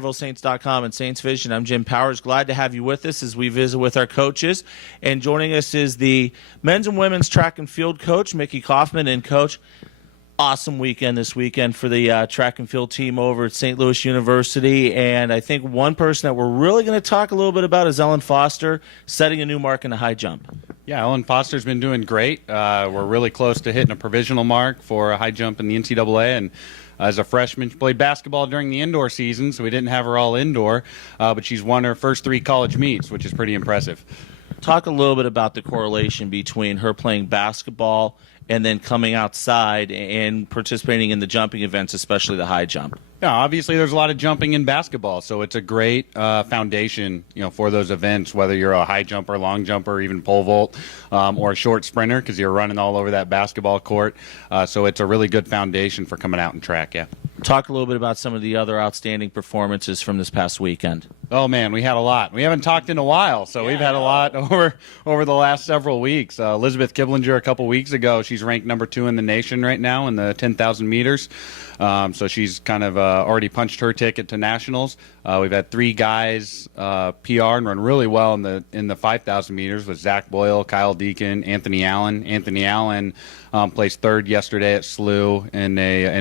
Saints.com and Saints Vision. I'm Jim Powers. Glad to have you with us as we visit with our coaches. And joining us is the men's and women's track and field coach, Micky Kaufmann. And, Coach, awesome weekend this weekend for the track and field team over at St. Louis University. And I think one person that we're really going to talk a little bit about is Ellen Foster, setting a new mark in the high jump. Yeah, Ellen Foster's been doing great. We're really close to hitting a provisional mark for a high jump in the NCAA. And as a freshman, she played basketball during the indoor season, so we didn't have her all indoor. But she's won her first 3 college meets, which is pretty impressive. Talk a little bit about the correlation between her playing basketball and then coming outside and participating in the jumping events, especially the high jump. Yeah, obviously there's a lot of jumping in basketball, so it's a great foundation, for those events, whether you're a high jumper, long jumper, even pole vault, or a short sprinter, because you're running all over that basketball court. So it's a really good foundation for coming out and track, yeah. Talk a little bit about some of the other outstanding performances from this past weekend. Oh, man, we had a lot. We haven't talked in a while, so we've had a lot over the last several weeks. Elizabeth Kiblinger a couple weeks ago, she's ranked number 2 in the nation right now in the 10,000 meters. So she's kind of already punched her ticket to nationals. We've had 3 guys PR and run really well in the 5,000 meters with Zach Boyle, Kyle Deacon, Anthony Allen. Anthony Allen placed 3rd yesterday at SLU in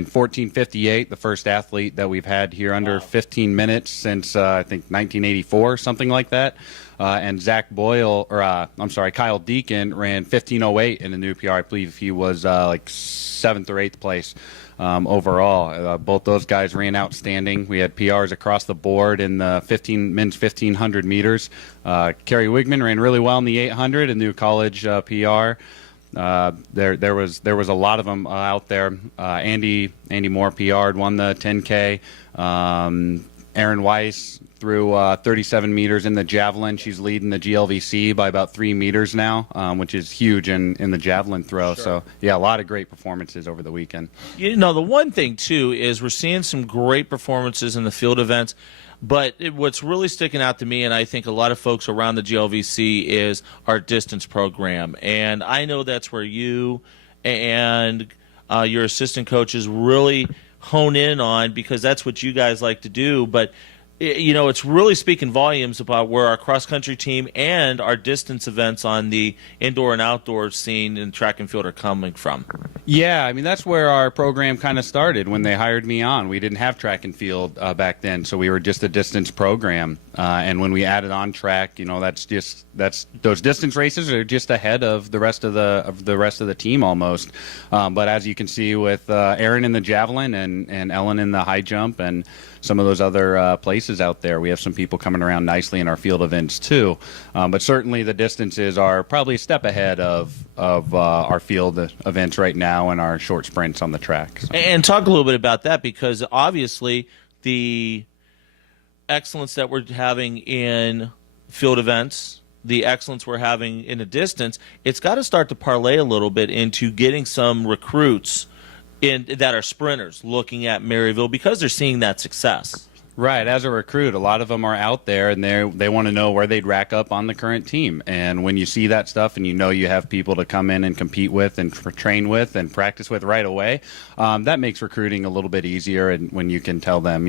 14:58, the first athlete that we've had here under 15 minutes since I think 1984, something like that. And Kyle Deacon ran 15:08 in a new PR. I believe he was like 7th or 8th place overall. Both those guys ran outstanding. We had PRs across the board in the men's 1,500 meters. Kerry Wigman ran really well in the 800, a new college PR. There was a lot of them out there. Andy Moore PR'd, won the 10K. Erin Weiss threw 37 meters in the javelin. She's leading the GLVC by about 3 meters now, which is huge in the javelin throw. Sure. So, yeah, a lot of great performances over the weekend. The one thing, too, is we're seeing some great performances in the field events. But what's really sticking out to me, and I think a lot of folks around the GLVC, is our distance program. And I know that's where you and your assistant coaches really hone in on, because that's what you guys like to do. But it's really speaking volumes about where our cross-country team and our distance events on the indoor and outdoor scene in track and field are coming from. Yeah, I mean, that's where our program kind of started when they hired me on. We didn't have track and field back then, so we were just a distance program. And when we added on track, that's those distance races are just ahead of the rest of the team almost. But as you can see with Erin in the javelin and Ellen in the high jump and some of those other places out there, we have some people coming around nicely in our field events too. But certainly the distances are probably a step ahead of our field events right now and our short sprints on the track. So. And talk a little bit about that, because obviously the excellence that we're having in field events, the excellence we're having in the distance, it's got to start to parlay a little bit into getting some recruits that are sprinters looking at Maryville, because they're seeing that success. Right. As a recruit, a lot of them are out there and they want to know where they'd rack up on the current team. And when you see that stuff and you have people to come in and compete with and train with and practice with right away, that makes recruiting a little bit easier. And when you can tell them,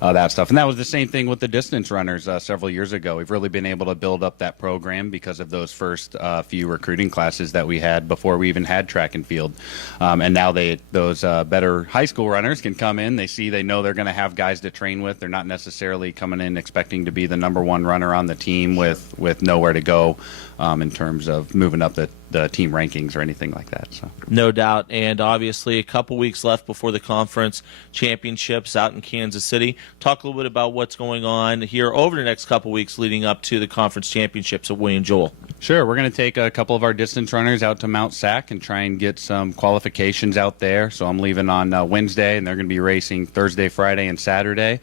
that stuff. And that was the same thing with the distance runners several years ago. We've really been able to build up that program because of those first few recruiting classes that we had before we even had track and field. And now those better high school runners can come in. They know they're going to have guys to train with. They're not necessarily coming in expecting to be the number 1 runner on the team with nowhere to go in terms of moving up the team rankings or anything like that. So. No doubt. And obviously a couple weeks left before the conference championships out in Kansas City. Talk a little bit about what's going on here over the next couple weeks leading up to the conference championships at William Joel. Sure. We're going to take a couple of our distance runners out to Mount Sac and try and get some qualifications out there. So I'm leaving on Wednesday, and they're going to be racing Thursday, Friday, and Saturday.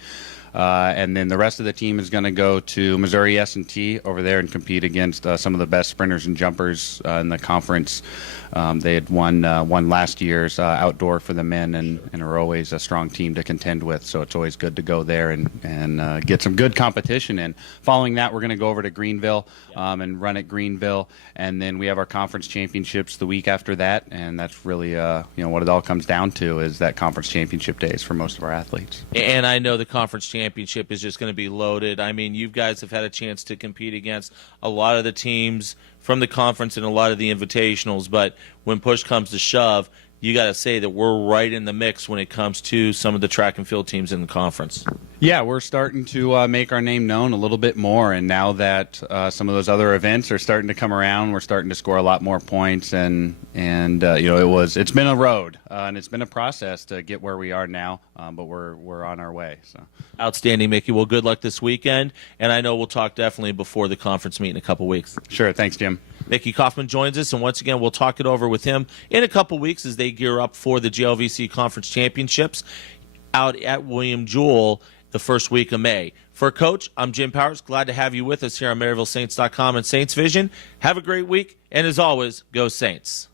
And then the rest of the team is going to go to Missouri S&T over there and compete against some of the best sprinters and jumpers in the conference. They had won last year's outdoor for the men and are always a strong team to contend with. So it's always good to go there and get some good competition in. Following that, we're going to go over to Greenville and run at Greenville. And then we have our conference championships the week after that. And that's really what it all comes down to is that conference championship days for most of our athletes. And I know the conference championship is just going to be loaded. I mean, you guys have had a chance to compete against a lot of the teams from the conference and a lot of the invitationals, but when push comes to shove, you got to say that we're right in the mix when it comes to some of the track and field teams in the conference. Yeah, we're starting to make our name known a little bit more, and now that some of those other events are starting to come around, we're starting to score a lot more points. And it's been a road, and it's been a process to get where we are now, but we're on our way. So Outstanding, Mickey. Well, good luck this weekend, and I know we'll talk definitely before the conference meet in a couple weeks. Sure, thanks, Jim. Micky Kaufmann joins us, and once again, we'll talk it over with him in a couple weeks as they gear up for the GLVC Conference Championships out at William Jewell the first week of May. For Coach, I'm Jim Powers. Glad to have you with us here on MaryvilleSaints.com and Saints Vision. Have a great week, and as always, go Saints.